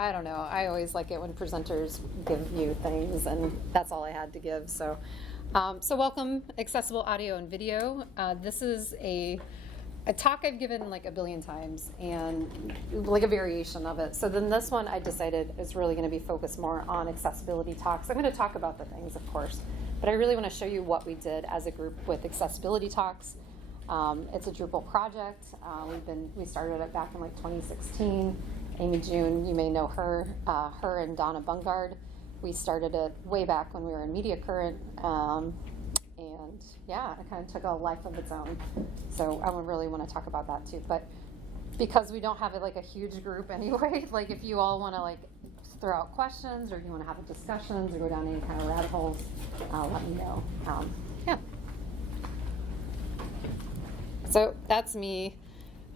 I don't know. I always like it when presenters give you things, and that's all I had to give. So, so welcome, Accessible Audio and Video. This is a talk I've given like a billion times, and like a variation of it. So then this one I decided is really going to be focused more on accessibility talks. I'm going to talk about the things, of course, but I really want to show you what we did as a group with accessibility talks. It's a Drupal project. We started it back in like 2016. Amy June, you may know her. Her and Donna Bungard. We started it way back when we were in Media Current. And yeah, it kind of took a life of its own. So I would really want to talk about that too. But because we don't have like a huge group anyway, like if you all want to like throw out questions or you want to have a discussions or go down any kind of rabbit holes, let me know. Yeah. So that's me.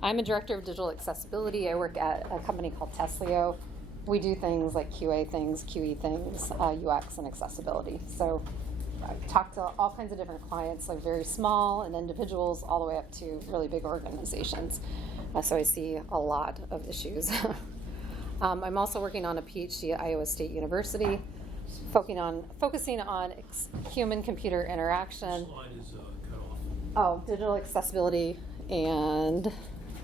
I'm a director of digital accessibility. I work at a company called Teslio. We do things like QA things, QE things, UX, and accessibility. So I talk to all kinds of different clients, like very small and individuals, all the way up to really big organizations. So I see a lot of issues. I'm also working on a PhD at Iowa State University, focusing on human-computer interaction. Slide is cut off. Oh, digital accessibility, and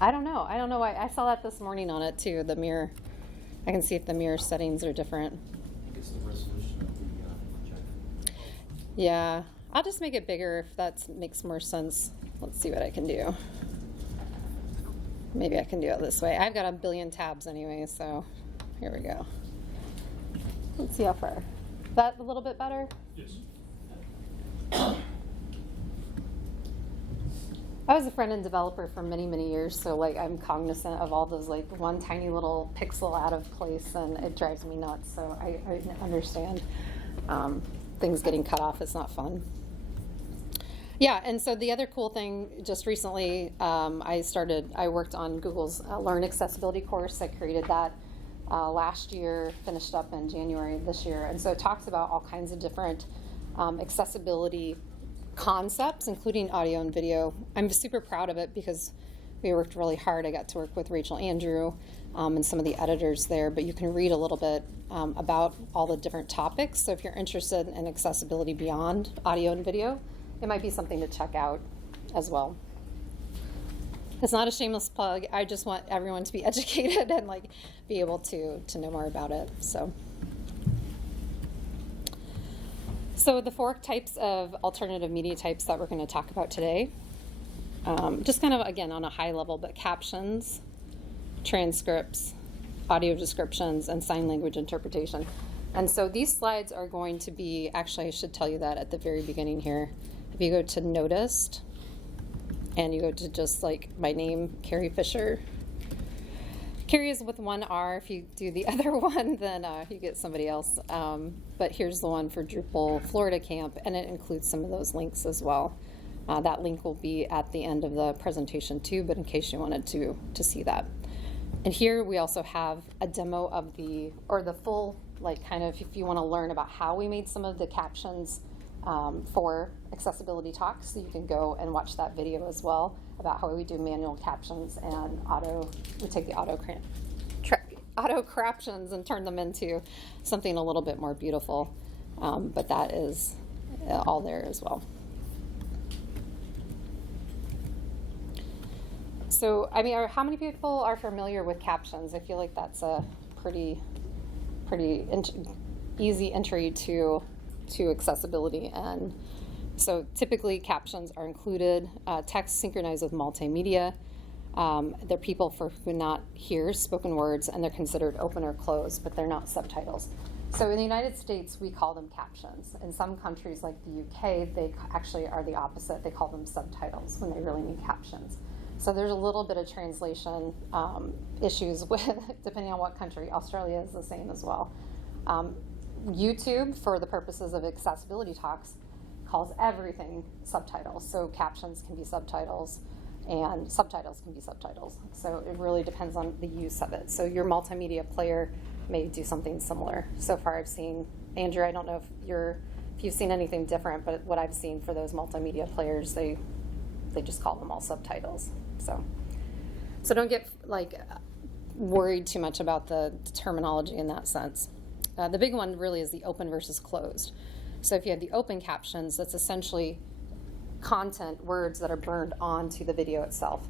I don't know why. I saw that this morning on it too, the mirror. I can see if the mirror settings are different. I think it's the resolution of the projector. Yeah, I'll just make it bigger if that makes more sense. Let's see what I can do. Maybe I can do it this way. I've got a billion tabs anyway, so here we go. Let's see how far. Is that a little bit better? Yes. I was a front-end developer for many, many years, so like I'm cognizant of all those like one tiny little pixel out of place, and it drives me nuts. So I understand things getting cut off is not fun. Yeah, and so the other cool thing, just recently, I worked on Google's Learn Accessibility course. I created that last year, finished up in January of this year, and so it talks about all kinds of different accessibility concepts, including audio and video. I'm super proud of it because we worked really hard. I got to work with Rachel Andrew and some of the editors there, but you can read a little bit about all the different topics. So if you're interested in accessibility beyond audio and video, it might be something to check out as well. It's not a shameless plug. I just want everyone to be educated and like be able to know more about it. So the 4 types of alternative media types that we're going to talk about today, just kind of, again, on a high level, but captions, transcripts, audio descriptions, and sign language interpretation. And so these slides are going to be, actually I should tell you that at the very beginning here. If you go to Noticed, and you go to just like my name, Carrie Fisher. Carrie is with 1 R. If you do the other one, then you get somebody else. But here's the one for Drupal Florida Camp, and it includes some of those links as well. That link will be at the end of the presentation too, but in case you wanted to see that. And here we also have a demo of the full, like kind of if you want to learn about how we made some of the captions for accessibility talks, so you can go and watch that video as well about how we do manual captions and we take the auto captions and turn them into something a little bit more beautiful. But that is all there as well. So, I mean, how many people are familiar with captions? I feel like that's a pretty easy entry to accessibility. And so typically captions are included, text synchronized with multimedia. They're people for who not hear spoken words, and they're considered open or closed, but they're not subtitles. So in the United States, we call them captions. In some countries like the UK, they actually are the opposite. They call them subtitles when they really mean captions. So there's a little bit of translation issues with, depending on what country. Australia is the same as well. YouTube, for the purposes of accessibility talks, calls everything subtitles. So captions can be subtitles, and subtitles can be subtitles. So it really depends on the use of it. So your multimedia player may do something similar. So far I've seen, Andrew, I don't know if you've seen anything different, but what I've seen for those multimedia players, they just call them all subtitles. So don't get like worried too much about the terminology in that sense. The big one really is the open versus closed. So if you have the open captions, that's essentially content, words that are burned onto the video itself.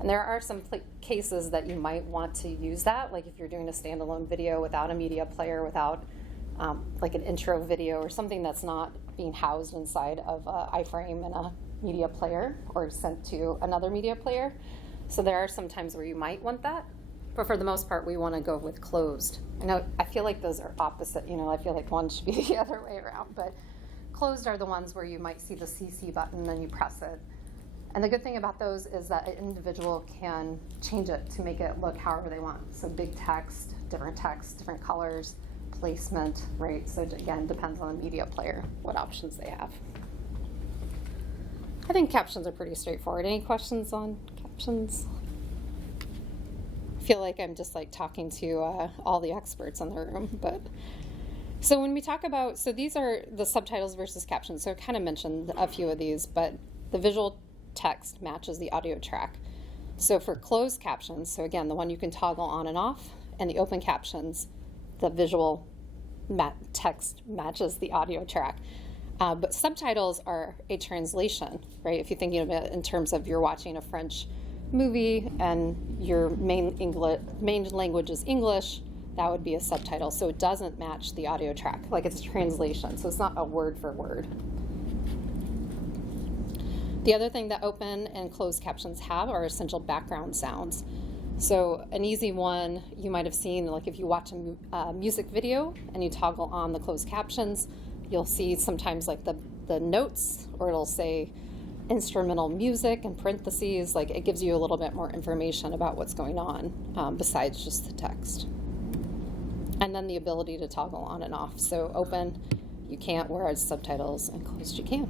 And there are some cases that you might want to use that, like if you're doing a standalone video without a media player, without like an intro video or something that's not being housed inside of an iframe and a media player or sent to another media player. So there are some times where you might want that, but for the most part, we want to go with closed. I feel like those are opposite. I feel like one should be the other way around, but closed are the ones where you might see the CC button and you press it. And the good thing about those is that an individual can change it to make it look however they want. So big text, different colors, placement, right? So again, depends on the media player, what options they have. I think captions are pretty straightforward. Any questions on captions? I feel like I'm just like talking to all the experts in the room, but so when we talk about, so these are the subtitles versus captions. So I kind of mentioned a few of these, but the visual text matches the audio track. So for closed captions, so again, the one you can toggle on and off, and the open captions, the visual text matches the audio track. But subtitles are a translation, right? If you're thinking of it in terms of you're watching a French movie and your main language is English, that would be a subtitle. So it doesn't match the audio track, like it's a translation. So it's not a word for word. The other thing that open and closed captions have are essential background sounds. So an easy one you might have seen, like if you watch a music video and you toggle on the closed captions, you'll see sometimes like the notes, or it'll say instrumental music in parentheses, like it gives you a little bit more information about what's going on besides just the text. And then the ability to toggle on and off. So open, you can't, whereas subtitles, and closed, you can.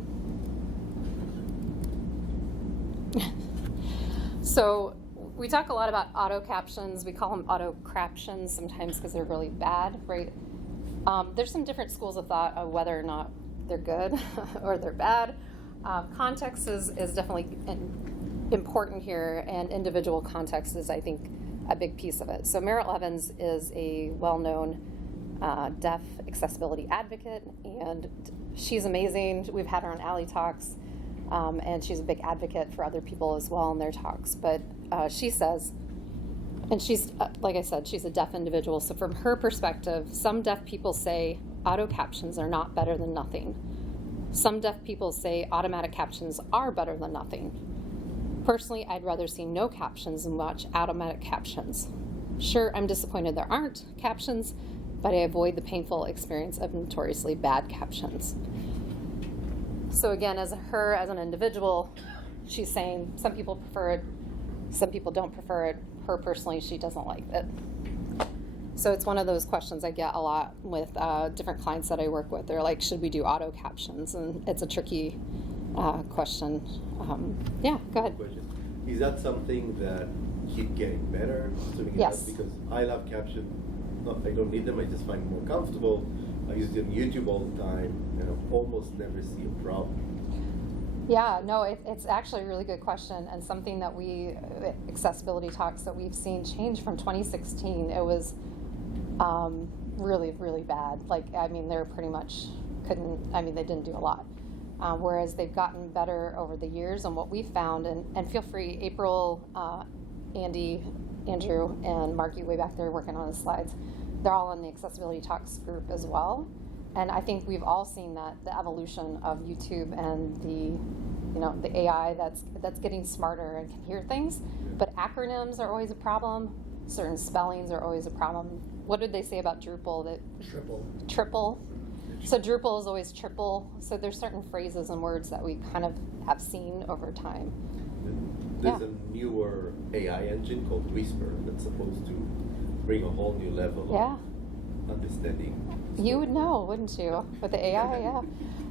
So we talk a lot about auto captions. We call them auto craptions sometimes because they're really bad, right? There's some different schools of thought of whether or not they're good or they're bad. Context is definitely important here, and individual context is, I think, a big piece of it. So Merrill Evans is a well-known deaf accessibility advocate, and she's amazing. We've had her on Alley Talks, and she's a big advocate for other people as well in their talks. But she says, and she's, like I said, she's a deaf individual. So from her perspective, some deaf people say auto captions are not better than nothing. Some deaf people say automatic captions are better than nothing. Personally, I'd rather see no captions than watch automatic captions. Sure, I'm disappointed there aren't captions, but I avoid the painful experience of notoriously bad captions. So again, as an individual, she's saying some people prefer it, some people don't prefer it. Her personally, she doesn't like it. So it's one of those questions I get a lot with different clients that I work with. They're like, should we do auto captions? And it's a tricky question. Yeah, go ahead. Is that something that keep getting better? Yes. Because I love captions. I don't need them. I just find them more comfortable. I use it on YouTube all the time, and I almost never see a problem. Yeah, no, it's actually a really good question, and something that accessibility talks that we've seen change from 2016. It was really, really bad. Like, I mean, they pretty much they didn't do a lot. Whereas they've gotten better over the years. And what we found, and feel free, April, Andy, Andrew, and Marky way back there working on the slides, they're all in the Accessibility Talks group as well. And I think we've all seen that the evolution of YouTube and the AI that's getting smarter and can hear things. But acronyms are always a problem. Certain spellings are always a problem. What did they say about Drupal? Triple. So Drupal is always triple. So there's certain phrases and words that we kind of have seen over time. There's a newer AI engine called Whisper that's supposed to bring a whole new level of understanding. You would know, wouldn't you? With the AI, yeah.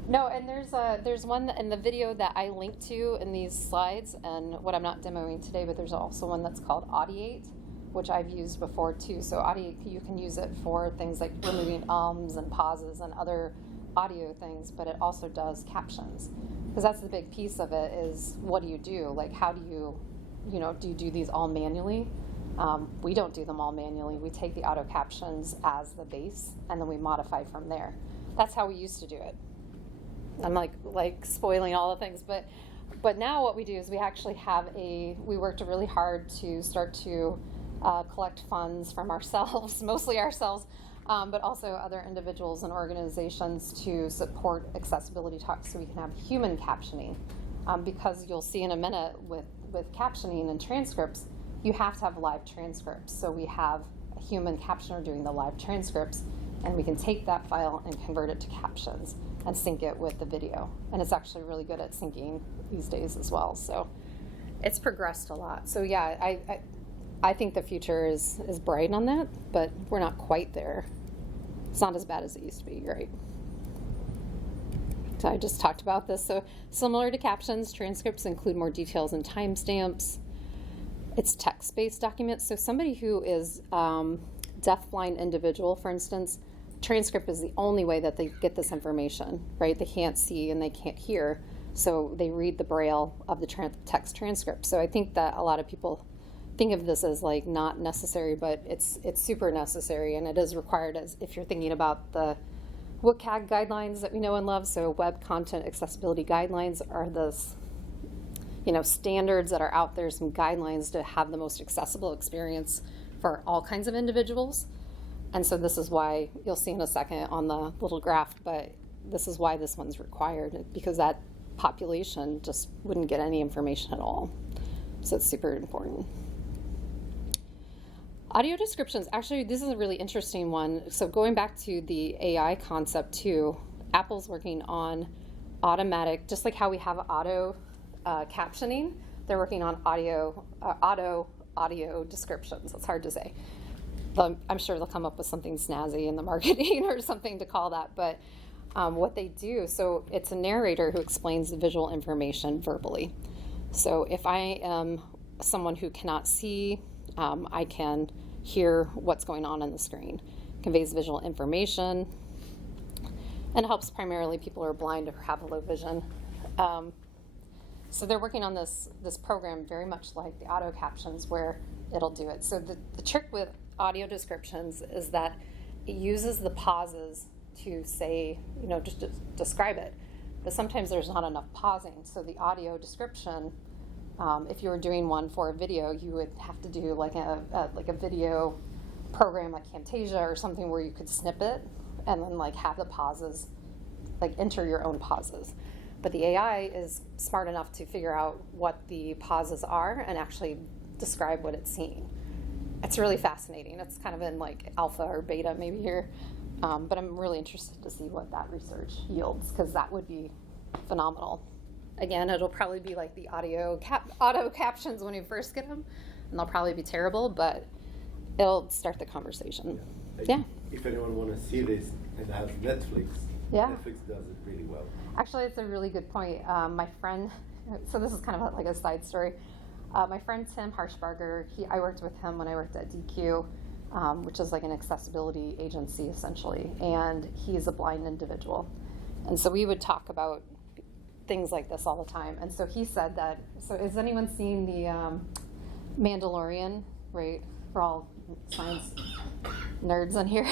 No, and there's one in the video that I linked to in these slides, and what I'm not demoing today, but there's also one that's called Audiate, which I've used before too. So Audiate, you can use it for things like removing ums and pauses and other audio things, but it also does captions. Because that's the big piece of it is, what do you do? Like, how do you do you do these all manually? We don't do them all manually. We take the auto captions as the base, and then we modify from there. That's how we used to do it. I'm like spoiling all the things, but now what we do is we actually we worked really hard to start to collect funds from ourselves, mostly ourselves, but also other individuals and organizations to support accessibility talks so we can have human captioning. Because you'll see in a minute with captioning and transcripts, you have to have live transcripts. So we have a human captioner doing the live transcripts, and we can take that file and convert it to captions and sync it with the video. And it's actually really good at syncing these days as well. So it's progressed a lot. So yeah, I think the future is bright on that, but we're not quite there. It's not as bad as it used to be, right? So I just talked about this. So similar to captions, transcripts include more details and timestamps. It's text-based documents. So somebody who is deaf-blind individual, for instance, transcript is the only way that they get this information, right? They can't see and they can't hear, so they read the braille of the text transcript. So I think that a lot of people think of this as like not necessary, but it's super necessary, and it is required as if you're thinking about the WCAG guidelines that we know and love. So web content accessibility guidelines are those, standards that are out there, some guidelines to have the most accessible experience for all kinds of individuals. And so this is why, you'll see in a second on the little graph, but this is why this one's required, because that population just wouldn't get any information at all. So it's super important. Audio descriptions, actually this is a really interesting one. So going back to the AI concept too, Apple's working on automatic, just like how we have auto captioning, they're working on audio descriptions. It's hard to say. I'm sure they'll come up with something snazzy in the marketing or something to call that, but what they do, so it's a narrator who explains the visual information verbally. So if I am someone who cannot see, I can hear what's going on the screen. Conveys visual information, and helps primarily people who are blind or have low vision. So they're working on this program very much like the auto captions, where it'll do it. So the trick with audio descriptions is that it uses the pauses to say, just to describe it. But sometimes there's not enough pausing. So the audio description, if you were doing one for a video, you would have to do like a video program like Camtasia or something where you could snip it and then like have the pauses, like enter your own pauses. But the AI is smart enough to figure out what the pauses are and actually describe what it's seeing. It's really fascinating. It's kind of in like alpha or beta maybe here, but I'm really interested to see what that research yields, because that would be phenomenal. Again, it'll probably be like the auto captions when you first get them, and they'll probably be terrible, but it'll start the conversation. Yeah. If anyone want to see this and have Netflix, yeah. Netflix does it really well. Actually, it's a really good point. My friend, so this is kind of like a side story. My friend Tim Harshbarger, I worked with him when I worked at DQ, which is like an accessibility agency essentially, and he is a blind individual. And so we would talk about things like this all the time. And so he said that, so has anyone seen the Mandalorian, right? We're all science nerds in here.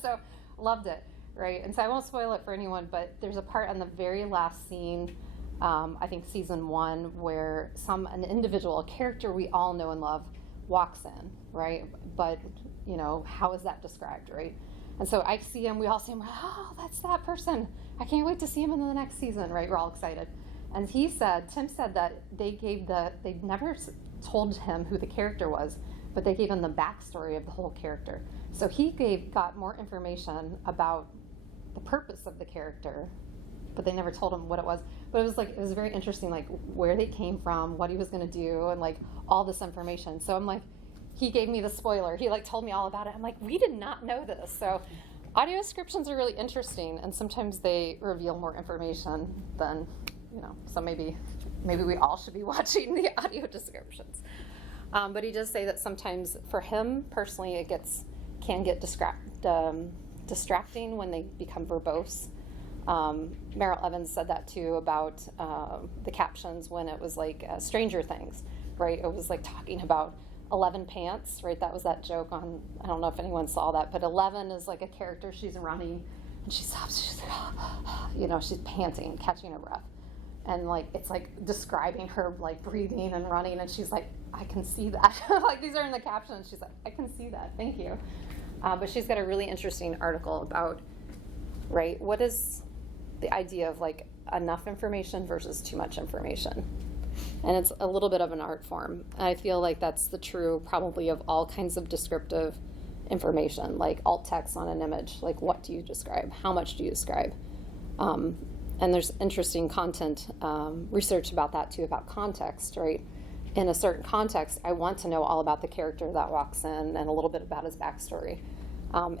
So loved it, right? And so I won't spoil it for anyone, but there's a part on the very last scene, I think season 1, where an individual, a character we all know and love, walks in, right? But, how is that described, right? And so I see him, we all see him, oh, that's that person. I can't wait to see him in the next season, right? We're all excited. And Tim said that they never told him who the character was, but they gave him the backstory of the whole character. So he got more information about the purpose of the character, but they never told him what it was. But it was very interesting, like where they came from, what he was gonna do, and like all this information. So I'm like, he gave me the spoiler. He like told me all about it. I'm like, we did not know this. So audio descriptions are really interesting, and sometimes they reveal more information than, so maybe we all should be watching the audio descriptions. But he does say that sometimes for him personally, it can get distracting when they become verbose. Meryl Evans said that too about the captions when it was like Stranger Things, right? It was like talking about 11 pants, right? That was that joke on, I don't know if anyone saw that, but 11 is like a character, she's running, and she stops, she's like, she's panting, catching her breath. And like, it's like describing her like breathing and running, and she's like, I can see that. Like, these are in the captions, she's like, I can see that, thank you. But she's got a really interesting article about, right, what is the idea of like enough information versus too much information? And it's a little bit of an art form. I feel like that's the true probably of all kinds of descriptive information, like alt text on an image. Like, what do you describe? How much do you describe? And there's interesting content research about that too, about context, right? In a certain context, I want to know all about the character that walks in and a little bit about his backstory.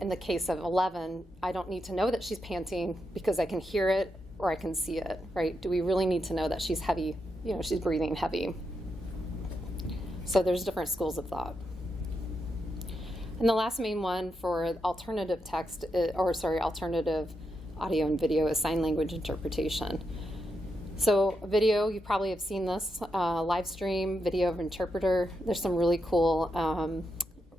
In the case of 11, I don't need to know that she's panting because I can hear it or I can see it, right? Do we really need to know that she's heavy? She's breathing heavy. So there's different schools of thought. And the last main one for alternative text, alternative audio and video is sign language interpretation. So video, you probably have seen this, live stream, video of interpreter. There's some really cool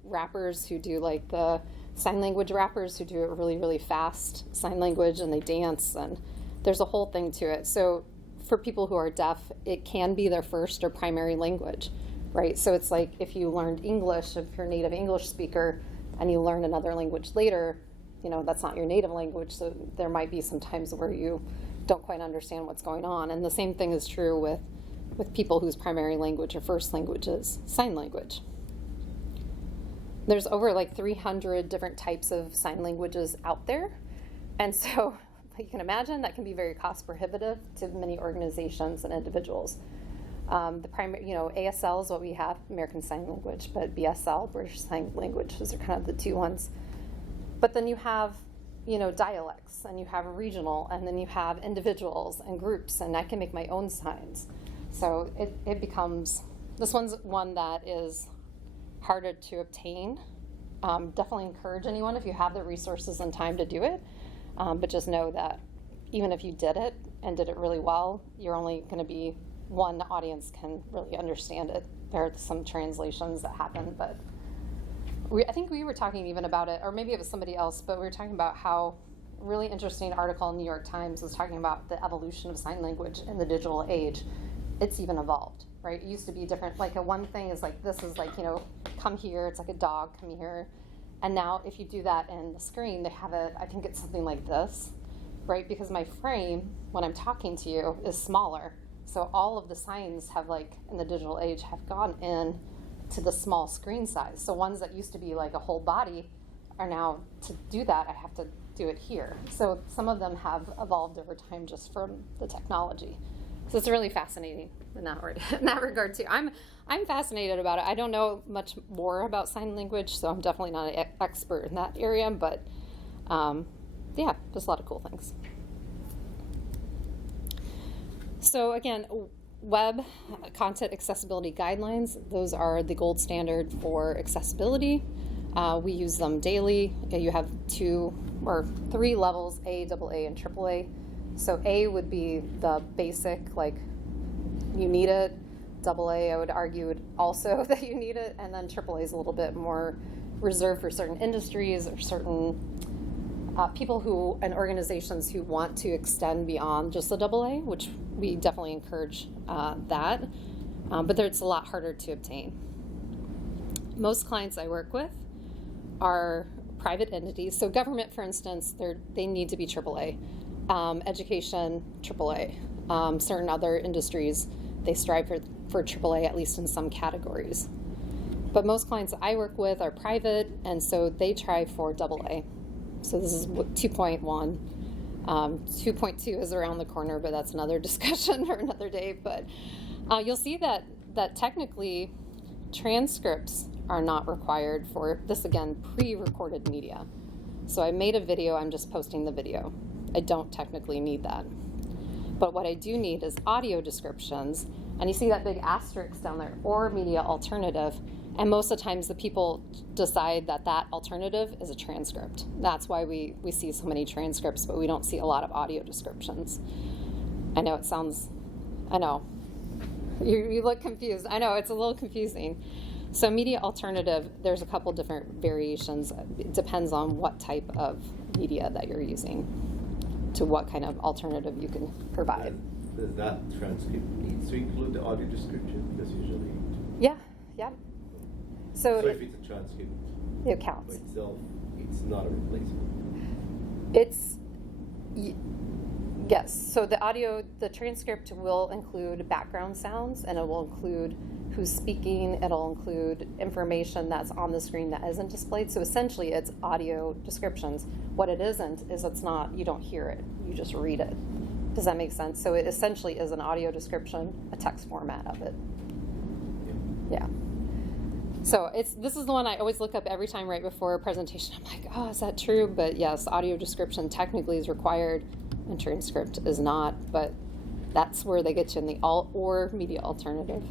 rappers who do like the sign language rappers who do it really, really fast, sign language, and they dance, and there's a whole thing to it. So for people who are deaf, it can be their first or primary language, right? So it's like if you learned English, if you're a native English speaker, and you learn another language later, that's not your native language, so there might be some times where you don't quite understand what's going on. And the same thing is true with people whose primary language or first language is sign language. There's over like 300 different types of sign languages out there, and so you can imagine that can be very cost prohibitive to many organizations and individuals. The primary, ASL is what we have, American Sign Language, but BSL, British Sign Language, those are kind of the two ones. But then you have, dialects, and you have regional, and then you have individuals and groups, and I can make my own signs. So it becomes, this one's one that is harder to obtain. Definitely encourage anyone if you have the resources and time to do it. But just know that even if you did it and did it really well, you're only going to be one audience can really understand it. There are some translations that happen, but I think we were talking even about it, or maybe it was somebody else, but we were talking about how a really interesting article in New York Times was talking about the evolution of sign language in the digital age. It's even evolved, right? It used to be different. Like one thing is like, this is like, come here. It's like a dog, come here. And now if you do that in the screen, they have it, I think it's something like this, right? Because my frame, when I'm talking to you, is smaller. So all of the signs have like, in the digital age, have gone in to the small screen size. So ones that used to be like a whole body are now, to do that, I have to do it here. So some of them have evolved over time just from the technology. So it's really fascinating in that regard too. I'm fascinated about it. I don't know much more about sign language, so I'm definitely not an expert in that area, but yeah, just a lot of cool things. So again, web content accessibility guidelines, those are the gold standard for accessibility. We use them daily. You have 2 or 3 levels, A, AA, and AAA. So A would be the basic, like, you need it. AA, I would argue also that you need it. And then AAA is a little bit more reserved for certain industries or certain people who and organizations who want to extend beyond just the AA, which we definitely encourage that. But it's a lot harder to obtain. Most clients I work with are private entities. So government, for instance, they need to be AAA. Education, AAA. Certain other industries, they strive for AAA, at least in some categories. But most clients I work with are private, and so they try for AA. So this is 2.1. 2.2 is around the corner, but that's another discussion for another day. But you'll see that technically transcripts are not required for this, again, pre-recorded media. So I made a video, I'm just posting the video. I don't technically need that. But what I do need is audio descriptions, and you see that big asterisk down there, or media alternative, and most of the times the people decide that alternative is a transcript. That's why we see so many transcripts, but we don't see a lot of audio descriptions. I know, you look confused. I know, it's a little confusing. So media alternative, there's a couple different variations. It depends on what type of media that you're using to what kind of alternative you can provide. Does that transcript needs to include the audio description? Because usually. Yeah. So if it's a transcript it by counts. itself, it's not a replacement. Yes, so the transcript will include background sounds, and it will include who's speaking, it'll include information that's on the screen that isn't displayed. So essentially it's audio descriptions. What it isn't is you don't hear it, you just read it. Does that make sense? So it essentially is an audio description, a text format of it. Yeah. So this is the one I always look up every time right before a presentation. I'm like, oh, is that true? But yes, audio description technically is required and transcript is not, but that's where they get you in the alt or media alternative.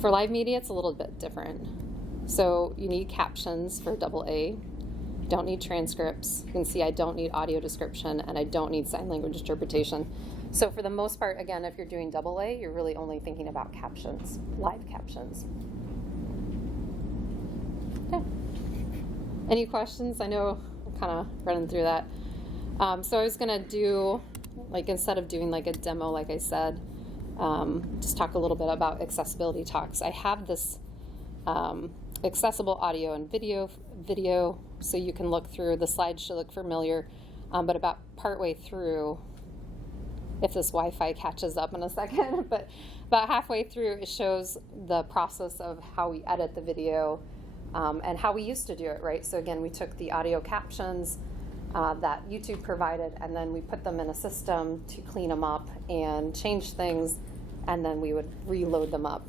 For live media, it's a little bit different. So you need captions for AA. You don't need transcripts. You can see I don't need audio description and I don't need sign language interpretation. So for the most part, again, if you're doing AA, you're really only thinking about captions, live captions. Yeah. Any questions? I know I'm kind of running through that. So I was going to do, instead of doing a demo, like I said, just talk a little bit about accessibility talks. I have this accessible audio and video, so you can look through. The slides should look familiar, but about partway through, if this Wi-Fi catches up in a second, but about halfway through, it shows the process of how we edit the video and how we used to do it, right? So again, we took the audio captions that YouTube provided, and then we put them in a system to clean them up and change things, and then we would reload them up.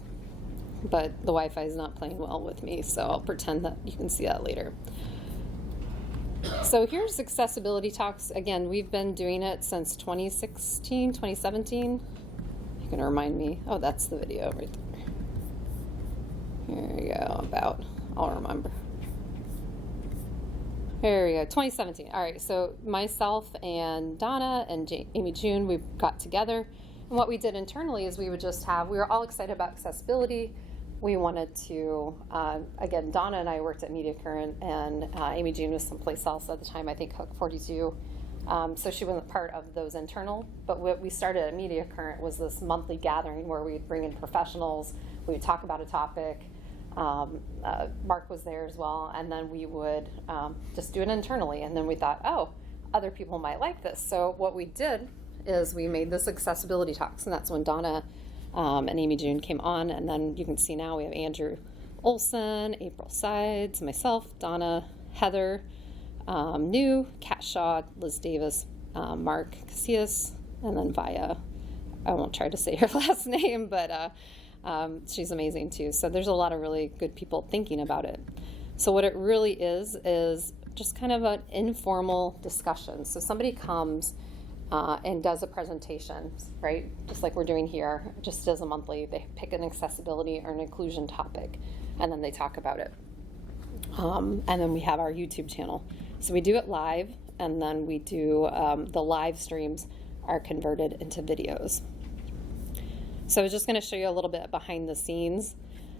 But the Wi-Fi is not playing well with me, so I'll pretend that you can see that later. So here's accessibility talks. Again, we've been doing it since 2016, 2017. You can remind me. Oh, that's the video right there. Here we go, I'll remember. Here we go, 2017. All right, so myself and Donna and Amy June, we got together. And what we did internally is we were all excited about accessibility. We wanted to, again, Donna and I worked at Media Current, and Amy June was someplace else at the time, I think Hook 42. So she wasn't part of those internal. But what we started at Media Current was this monthly gathering where we'd bring in professionals, we would talk about a topic. Mark was there as well, and then we would just do it internally. And then we thought, oh, other people might like this. So what we did is we made this accessibility talks, and that's when Donna and Amy June came on. And then you can see now we have Andrew Olson, April Sides, myself, Donna, Heather, New, Kat Shaw, Liz Davis, Mark Casillas, and then Via. I won't try to say her last name, but she's amazing too. So there's a lot of really good people thinking about it. So what it really is just kind of an informal discussion. So somebody comes and does a presentation, right? Just like we're doing here, just as a monthly, they pick an accessibility or an inclusion topic, and then they talk about it. And then we have our YouTube channel. So we do it live, and then we do the live streams are converted into videos. So I was just going to show you a little bit behind the scenes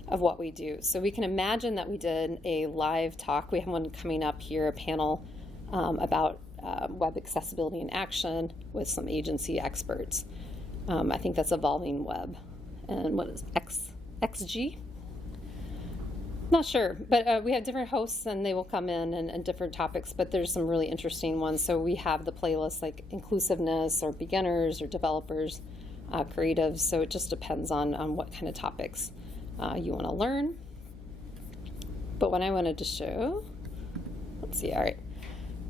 of what we do. So we can imagine that we did a live talk. We have one coming up here, a panel about web accessibility in action with some agency experts. I think that's Evolving Web. And what is XG? Not sure, but we have different hosts and they will come in and different topics, but there's some really interesting ones. So we have the playlist like inclusiveness or beginners or developers, creatives. So it just depends on what kind of topics you want to learn. But what I wanted to show, let's see, all right.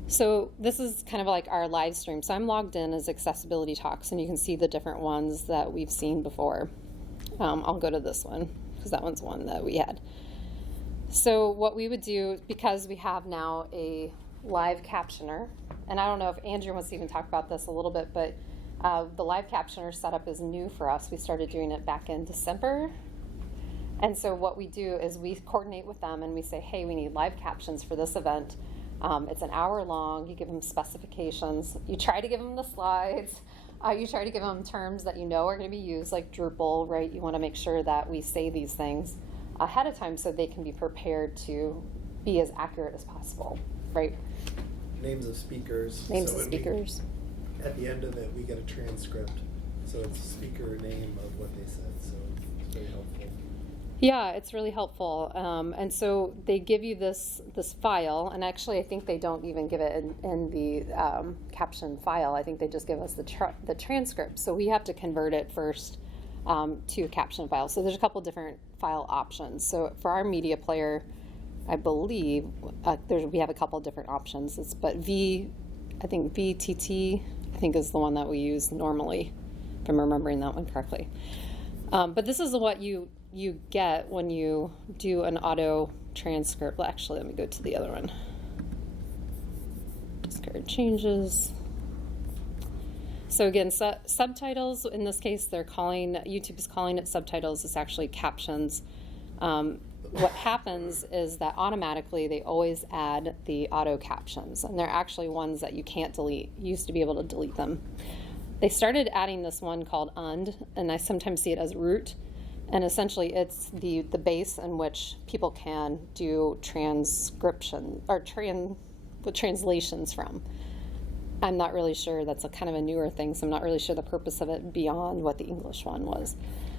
So this is kind of like our live stream. So I'm logged in as accessibility talks, and you can see the different ones that we've seen before. I'll go to this one because that one's one that we had. So what we would do, because we have now a live captioner, and I don't know if Andrew wants to even talk about this a little bit, but the live captioner setup is new for us. We started doing it back in December. And so what we do is we coordinate with them and we say, hey, we need live captions for this event. It's an hour long. You give them specifications. You try to give them the slides. You try to give them terms that you know are going to be used, like Drupal, right? You want to make sure that we say these things. ahead of time so they can be prepared to be as accurate as possible, right? Names of speakers. Names So of when we- speakers. At the end of it, we get a transcript, so it's a speaker name of what they said, so it's very helpful. Yeah, it's really helpful. And so they give you this file, and actually I think they don't even give it in the caption file. I think they just give us the transcript. So we have to convert it first to a caption file. So there's a couple different file options. So for our media player, I believe we have a couple different options. But I think VTT, I think is the one that we use normally, if I'm remembering that one correctly. But this is what you get when you do an auto transcript. Well, actually, let me go to the other one. Discard changes. So again, subtitles, in this case, YouTube is calling it subtitles. It's actually captions. What happens is that automatically they always add the auto captions, and they're actually ones that you can't delete. You used to be able to delete them. They started adding this one called UND, and I sometimes see it as root. And essentially, it's the base in which people can do transcription or translations from. I'm not really sure. That's a kind of a newer thing, so I'm not really sure the purpose of it beyond what the English one was.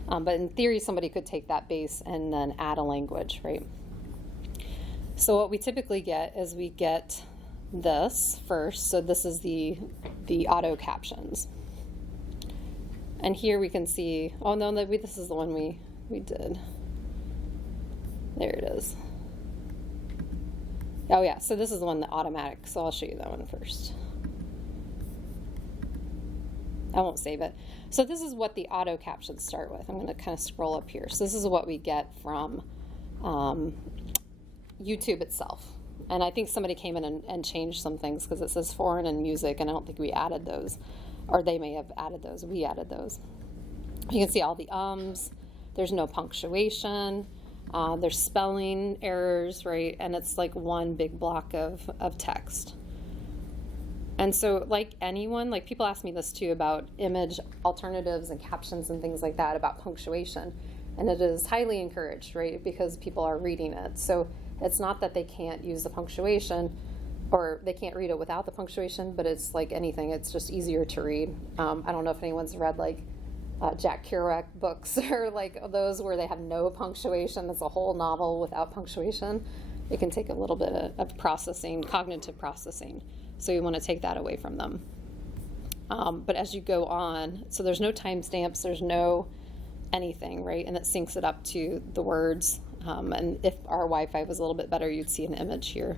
But in theory, somebody could take that base and then add a language, right? So what we typically get is we get this first. So this is the auto captions. And here we can see, oh no, this is the one we did. There it is. Oh yeah, so this is the one, the automatic. So I'll show you that one first. I won't save it. So this is what the auto captions start with. I'm going to kind of scroll up here. So this is what we get from YouTube itself. And I think somebody came in and changed some things because it says foreign and music, and I don't think we added those. Or they may have added those. We added those. You can see all the ums. There's no punctuation. There's spelling errors, right? And it's like one big block of text. And so like anyone, like people ask me this too about image alternatives and captions and things like that about punctuation. And it is highly encouraged, right? Because people are reading it. So it's not that they can't use the punctuation or they can't read it without the punctuation, but it's like anything, it's just easier to read. I don't know if anyone's read like Jack Kerouac books or like those where they have no punctuation. It's a whole novel without punctuation. It can take a little bit of processing, cognitive processing. So you want to take that away from them. But as you go on, so there's no timestamps, there's no anything, right? And it syncs it up to the words. And if our Wi-Fi was a little bit better, you'd see an image here.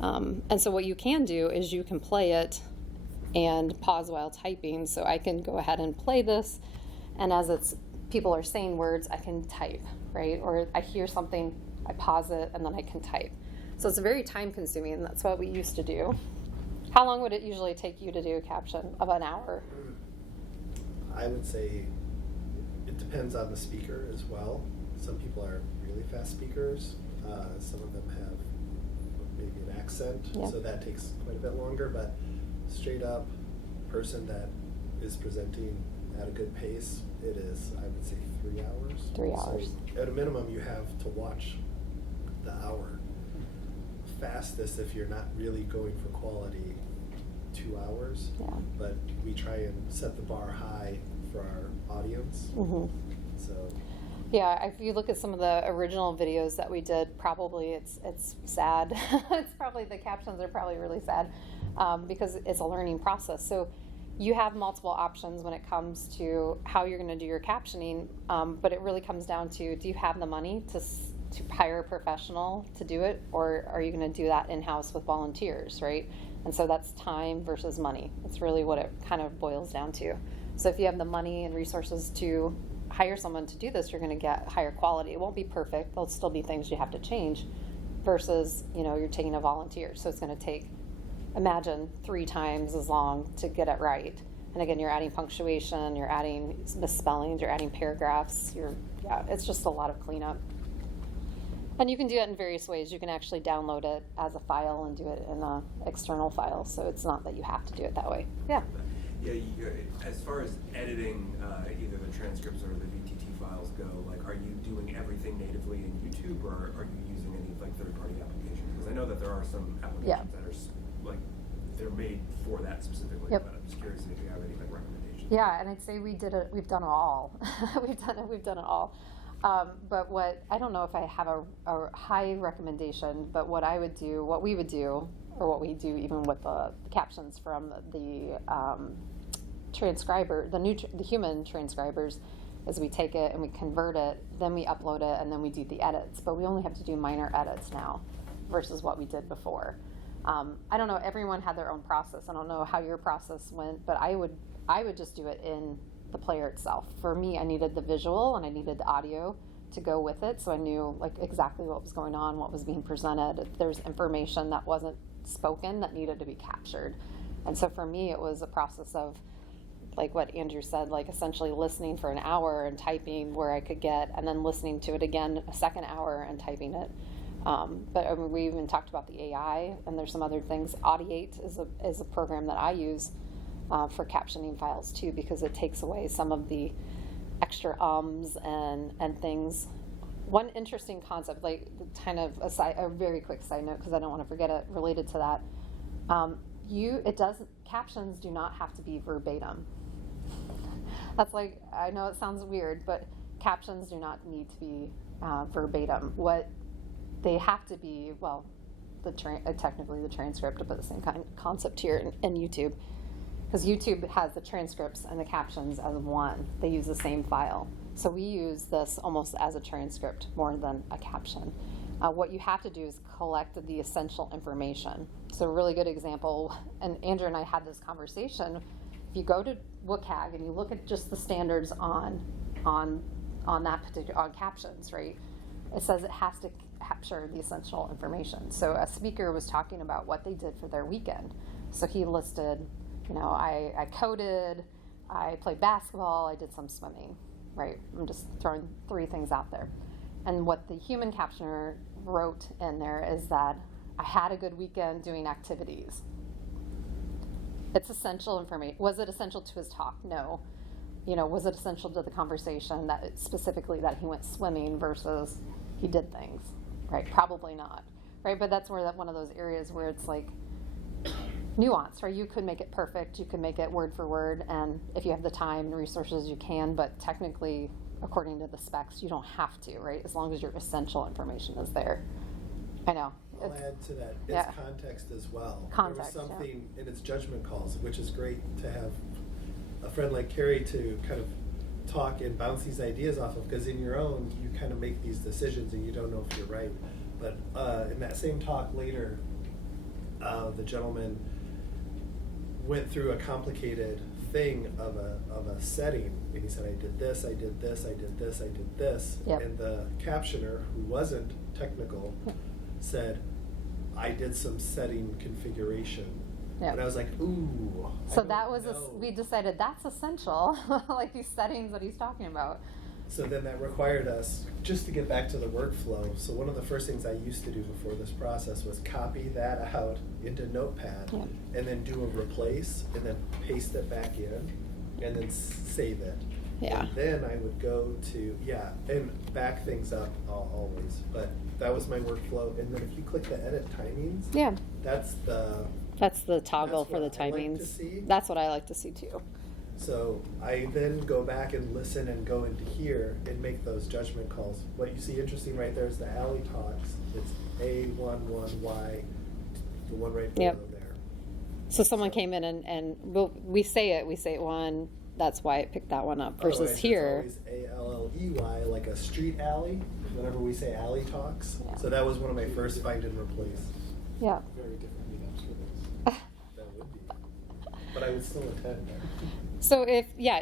And so what you can do is you can play it and pause while typing. So I can go ahead and play this, and as people are saying words, I can type, right? Or I hear something, I pause it, and then I can type. So it's very time consuming, and that's what we used to do. How long would it usually take you to do a caption? Of an hour? I would say it depends on the speaker as well. Some people are really fast speakers. Some of them have maybe an accent, Yeah. so that takes quite a bit longer. But straight up, person that is presenting at a good pace, it is, I would say, 3 hours. 3 hours. So at a minimum, you have to watch the hour. Fastest, if you're not really going for quality, 2 hours. Yeah. But we try and set the bar high for our audience. Mm-hmm. So. Yeah, if you look at some of the original videos that we did, probably it's sad. It's probably, the captions are probably really sad because it's a learning process. So you have multiple options when it comes to how you're going to do your captioning, but it really comes down to, do you have the money to hire a professional to do it, or are you going to do that in-house with volunteers, right? And so that's time versus money. That's really what it kind of boils down to. So if you have the money and resources to hire someone to do this, you're going to get higher quality. It won't be perfect. There'll still be things you have to change versus, you're taking a volunteer. So it's going to take, imagine, 3 times as long to get it right. And again, you're adding punctuation, you're adding misspellings, you're adding paragraphs. It's just a lot of cleanup. And you can do it in various ways. You can actually download it as a file and do it in an external file. So it's not that you have to do it that way. Yeah. Yeah, as far as editing either the transcripts or the VTT file, files go, like, are you doing everything natively in YouTube, or are you using any like third-party applications? Because I know that there are some applications that are like they're made for that specifically. Yep. But I'm just curious if you have any like recommendations. Yeah, and I'd say we've done it all. We've done it all. But what, I don't know if I have a high recommendation, but what we would do, or what we do even with the captions from the transcriber, the human transcribers, is we take it and we convert it, then we upload it, and then we do the edits. But we only have to do minor edits now versus what we did before. I don't know, everyone had their own process. I don't know how your process went, but I would just do it in the player itself. For me, I needed the visual and I needed the audio to go with it, so I knew like exactly what was going on, what was being presented. If there's information that wasn't spoken that needed to be captured. And so for me, it was a process of, like what Andrew said, like essentially listening for an hour and typing where I could get, and then listening to it again a second hour and typing it. But I mean, we even talked about the AI, and there's some other things. Audiate is a program that I use for captioning files too, because it takes away some of the extra and things. One interesting concept, like kind of a very quick side note, because I don't want to forget it, related to that. Captions do not have to be verbatim. That's like, I know it sounds weird, but captions do not need to be verbatim. What they have to be, well, technically the transcript, but the same kind of concept here in YouTube. Because YouTube has the transcripts and the captions as one. They use the same file. So we use this almost as a transcript more than a caption. What you have to do is collect the essential information. So a really good example, and Andrew and I had this conversation, if you go to WCAG and you look at just the standards on that particular, on captions, right? It says it has to capture the essential information. So a speaker was talking about what they did for their weekend. So he listed, I coded, I played basketball, I did some swimming, right? I'm just throwing 3 things out there. And what the human captioner wrote in there is that I had a good weekend doing activities. It's essential information. Was it essential to his talk? No. Was it essential to the conversation that specifically that he went swimming versus he did things, right? Probably not, right? But that's where one of those areas where it's like nuance, right? You could make it perfect, you could make it word for word, and if you have the time and resources, you can, but technically, according to the specs, you don't have to, right? As long as your essential information is there. I know. I'll add to that, it's context as well. Context, there was something in its judgment calls, which is great to have a friend like Carrie to kind of talk and bounce these ideas off of, because in your own, you kind of make these decisions and you don't know if you're right. But in that same talk later, the gentleman went through a complicated thing of a setting, and he said, I did this, I did this, I did this, I did this. Yep. And the captioner, who wasn't technical, said, I did some setting configuration. Yep. And I was like, ooh. So that was, we decided that's essential, like these settings that he's talking about. So then that required us, just to get back to the workflow, so one of the first things I used to do before this process was copy that out into Notepad, Yep. and then do a replace, and then paste it back in, and then save it. Yeah. And then I would go to, and back things up always. But that was my workflow. And then if you click the edit timings, Yeah. that's the toggle That's for the what I like timings. to see. That's what I like to see too. So I then go back and listen and go into here and make those judgment calls. What you see interesting right there is the alley talks. It's A11Y, the one right below Yep. there. So someone came in and we say it one, that's why it picked that one up, versus Otherwise, here. It's always ALLEY, like a street alley, whenever we say alley talks. Yeah. So that was one of my first find and replace. Yeah. Very different meetups for this. That would be. But I would still attend. So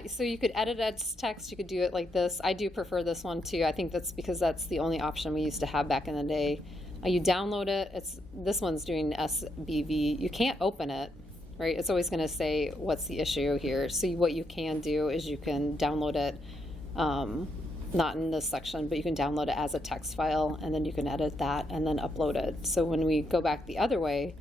so you could edit as text, you could do it like this. I do prefer this one too. I think that's because that's the only option we used to have back in the day. You download it, this one's doing SBV. You can't open it, right? It's always going to say, what's the issue here? So what you can do is you can download it, not in this section, but you can download it as a text file, and then you can edit that and then upload it. So when we go back the other way,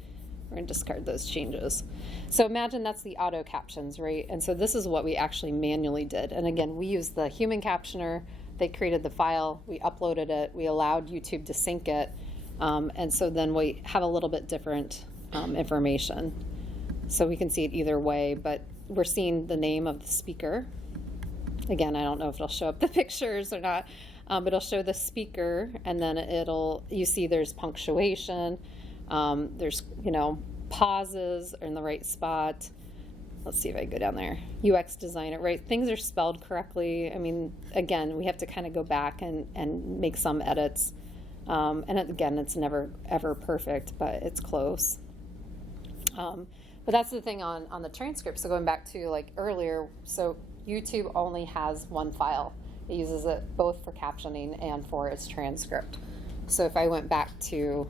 we're going to discard those changes. So imagine that's the auto captions, right? And so this is what we actually manually did. And again, we use the human captioner they created the file, we uploaded it, we allowed YouTube to sync it, and so then we have a little bit different information. So we can see it either way, but we're seeing the name of the speaker. Again, I don't know if it'll show up the pictures or not, but it'll show the speaker, and then you see there's punctuation, there's, pauses are in the right spot. Let's see if I go down there. UX designer, right? Things are spelled correctly. I mean, again, we have to kind of go back and make some edits. And again, it's never, ever perfect, but it's close. But that's the thing on the transcript. So going back to like earlier, so YouTube only has one file. It uses it both for captioning and for its transcript. So if I went back to,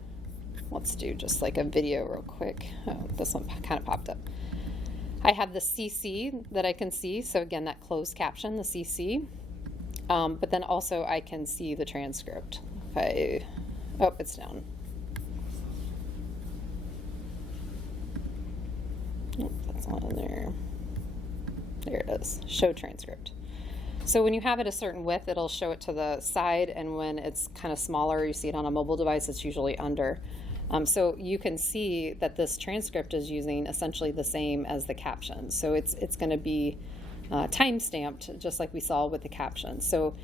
let's do just like a video real quick. Oh, this one kind of popped up. I have the CC that I can see. So again, that closed caption, the CC. But then also I can see the transcript. Oh, it's down. Oh, that's not in there. There it is, show transcript. So when you have it a certain width, it'll show it to the side, and when it's kind of smaller, you see it on a mobile device, it's usually under. So you can see that this transcript is using essentially the same as the captions. So it's going to be time-stamped, just like we saw with the captions. So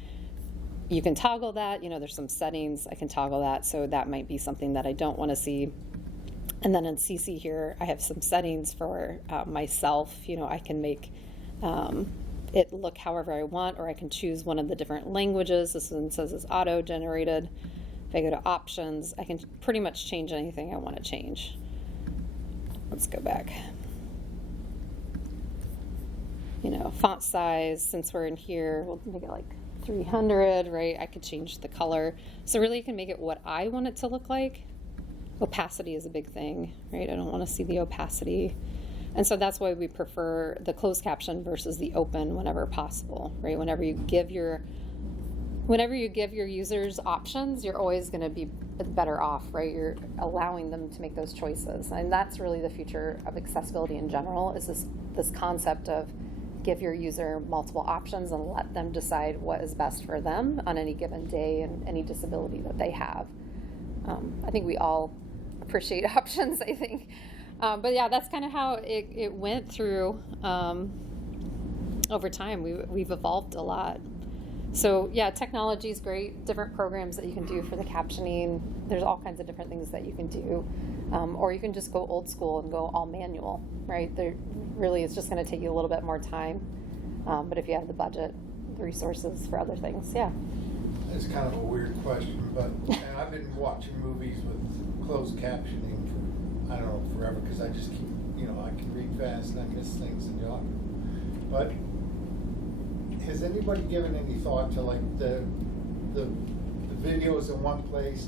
you can toggle that. There's some settings. I can toggle that, so that might be something that I don't want to see. And then in CC here, I have some settings for myself. I can make it look however I want, or I can choose one of the different languages. This one says it's auto-generated. If I go to options, I can pretty much change anything I want to change. Let's go back. Font size, since we're in here, we'll make it like 300, right? I could change the color. So really you can make it what I want it to look like. Opacity is a big thing, right? I don't want to see the opacity. And so that's why we prefer the closed caption versus the open whenever possible, right? Whenever you give your users options, you're always going to be better off, right? You're allowing them to make those choices. And that's really the future of accessibility in general, is this concept of give your user multiple options and let them decide what is best for them on any given day and any disability that they have. I think we all appreciate options, I think. But yeah, that's kind of how it went through over time. We've evolved a lot. So yeah, technology is great. Different programs that you can do for the captioning. There's all kinds of different things that you can do. Or you can just go old school and go all manual, right? Really, it's just going to take you a little bit more time. But if you have the budget, the resources for other things, yeah. It's kind of a weird question, but I've been watching movies with closed captioning for, I don't know, forever, because I just keep, I can read fast and I miss things and jog. But has anybody given any thought to like the videos in one place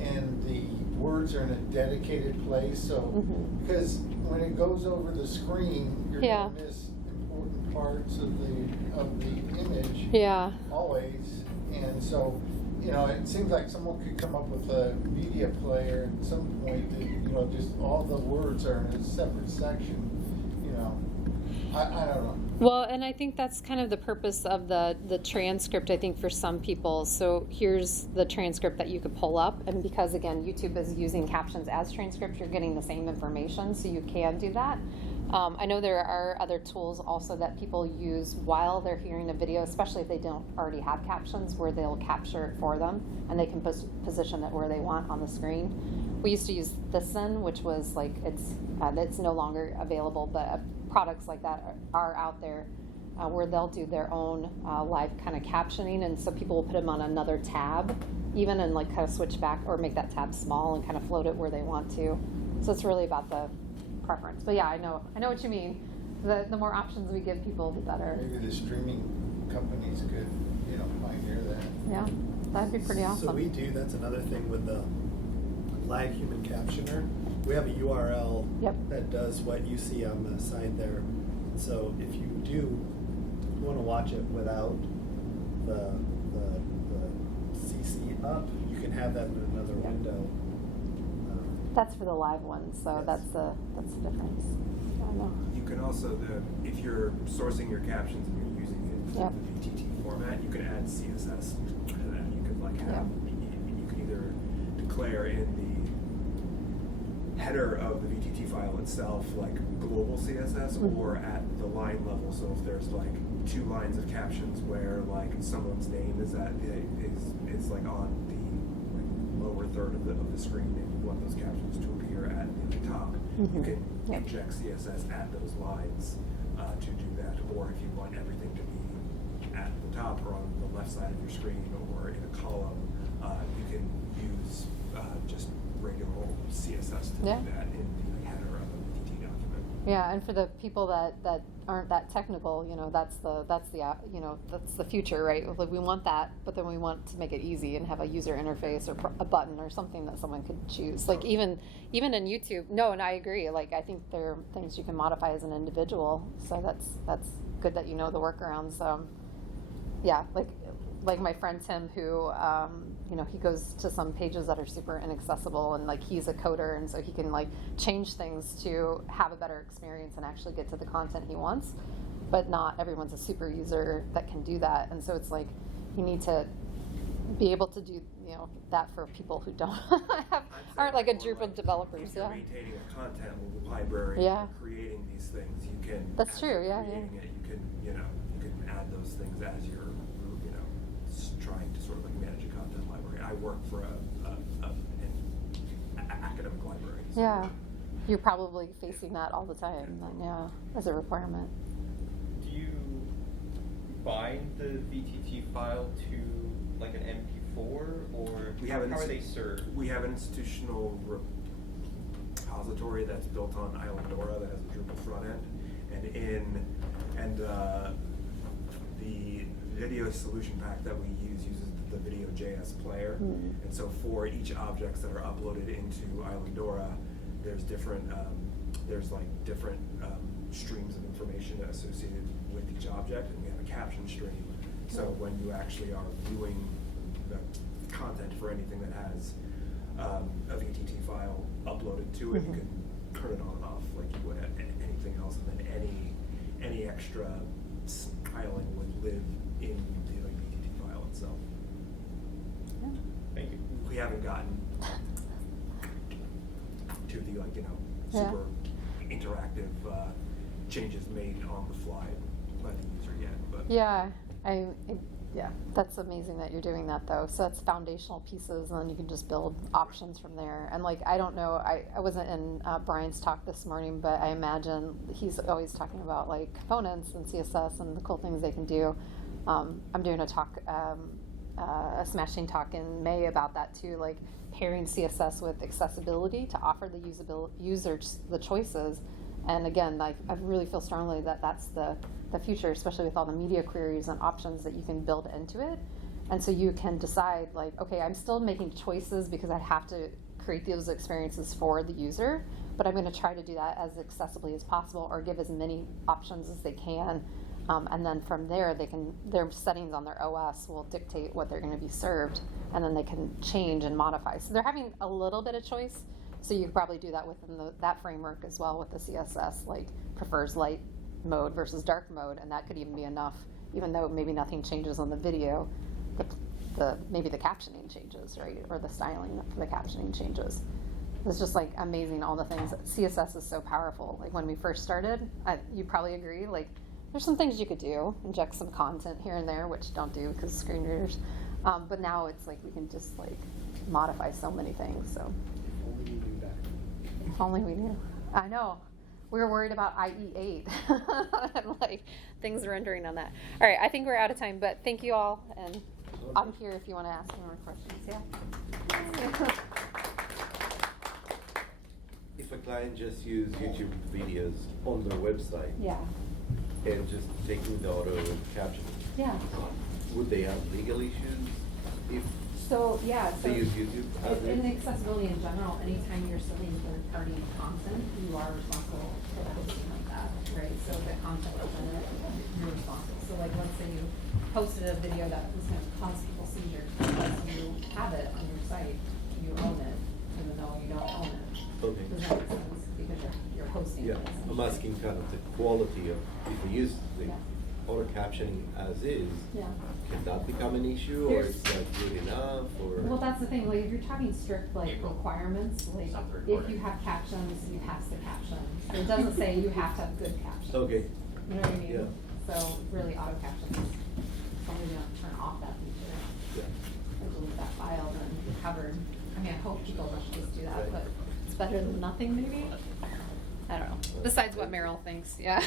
and the words are in a dedicated place? So, because when it goes over the screen, you're going to miss important parts of the image. Yeah. Always. And so, it seems like someone could come up with a media player at some point that, just all the words are in a separate section, I don't know. Well, and I think that's kind of the purpose of the transcript, I think, for some people. So here's the transcript that you could pull up. And because, again, YouTube is using captions as transcripts, you're getting the same information, so you can do that. I know there are other tools also that people use while they're hearing a video, especially if they don't already have captions, where they'll capture it for them and they can position it where they want on the screen. We used to use Thisn, which was like, it's no longer available, but products like that are out there where they'll do their own live kind of captioning, and so people will put them on another tab even and like kind of switch back or make that tab small and kind of float it where they want to. So it's really about the preference. But yeah, I know what you mean. The more options we give people, the better. Maybe the streaming companies could, pioneer that. Yeah, that'd be pretty awesome. So we do, that's another thing with the live human captioner. We have a URL that does what you see on the side there. So if you do want to watch it without the CC up, you can have that in another window. That's for the live ones, so that's the difference. I know. You can also, if you're sourcing your captions and you're using it Yep. in the VTT format, you can add CSS to that. You could like have, you can either declare in the header of the VTT file itself like global CSS or at the line level. So if there's like 2 lines of captions where like someone's name is is like on the like lower third of the screen, and you want those captions to appear at the top, you can inject CSS at those lines to do that. Or if you want everything to be at the top or on the left side of your screen or in a column, you can use just regular old CSS to do that in the header of a VTT document. Yeah, and for the people that aren't that technical, that's the future, right? Like we want that, but then we want to make it easy and have a user interface or a button or something that someone could choose. Like even in YouTube. No, and I agree. Like I think there are things you can modify as an individual. So that's good that you know the workarounds. Yeah, like my friend Tim, who he goes to some pages that are super inaccessible, and like he's a coder, and so he can like change things to have a better experience and actually get to the content he wants. But not everyone's a super user that can do that, and so it's like you need to be able to do that for people who don't aren't like a group of developers. If you're maintaining a content library, you're creating these things. You can. That's true. It, you can add those things as you're trying to sort of like manage a content library. I work for an academic library. So yeah, you're probably facing that all the time. Then, as a requirement. Do you bind the VTT file to like an MP4, or how are they served? We have an institutional repository that's built on Islandora that has a Drupal front end, and the video solution pack that we uses the Video.js player, and so for each objects that are uploaded into Islandora, there's different streams of information associated with each object, and we have a caption stream. So when you actually are viewing the content for anything that has a VTT file uploaded to it, you can turn it on and off like you would anything else, and then any extra styling would live in the VTT file itself. Yeah. Thank you. We haven't gotten to the super interactive changes made on the fly by the user yet, but that's amazing that you're doing that though. So that's foundational pieces, and then you can just build options from there. And like I don't know, I wasn't in Brian's talk this morning, but I imagine he's always talking about like components and CSS and the cool things they can do. I'm doing a talk, a smashing talk in May about that too, like pairing CSS with accessibility to offer the users the choices. And again, like I really feel strongly that that's the future, especially with all the media queries and options that you can build into it. And so you can decide like, okay, I'm still making choices because I have to create those experiences for the user, but I'm going to try to do that as accessibly as possible, or give as many options as they can. And then from there, their settings on their OS will dictate what they're going to be served, and then they can change and modify. So they're having a little bit of choice. So you could probably do that within that framework as well with the CSS, like prefers light mode versus dark mode, and that could even be enough, even though maybe nothing changes on the video. Maybe the captioning changes, right, or the styling for the captioning changes. It's just like amazing all the things. CSS is so powerful. Like when we first started, you probably agree. Like there's some things you could do, inject some content here and there, which don't do because screen readers. But now it's like we can just like modify so many things. So. If only we knew that. If only we knew. I know. We were worried about IE8 and like things rendering on that. All right, I think we're out of time, but thank you all, and I'm here if you want to ask any more questions. Yeah. If a client just use YouTube videos on their website, and just taking the auto captioning, would they have legal issues if they use YouTube? In accessibility in general, anytime you're selling third-party content, you are responsible for the hosting of that, right? So if the content was in it, you're responsible. So like, let's say you posted a video that was going to cause people seizures, because you have it on your site, you own it, even though you don't own it. Okay. Does that make sense? Because you're hosting it. I'm asking kind of the quality of if they use the auto captioning as is, Yeah. can that become an issue, or There's- is that good enough, or? Well, that's the thing, like, if you're talking strict, like, requirements, like, if you have captions, you pass the captions. It doesn't say you have to have good captions. Okay. You know what I mean? Yeah. So, really, auto captions, as long as you don't turn off that feature, Yeah. or delete that file, then you're covered. I mean, I hope people don't just do that, Right. but it's better than nothing, maybe? I don't know. Besides what Meryl thinks, yeah.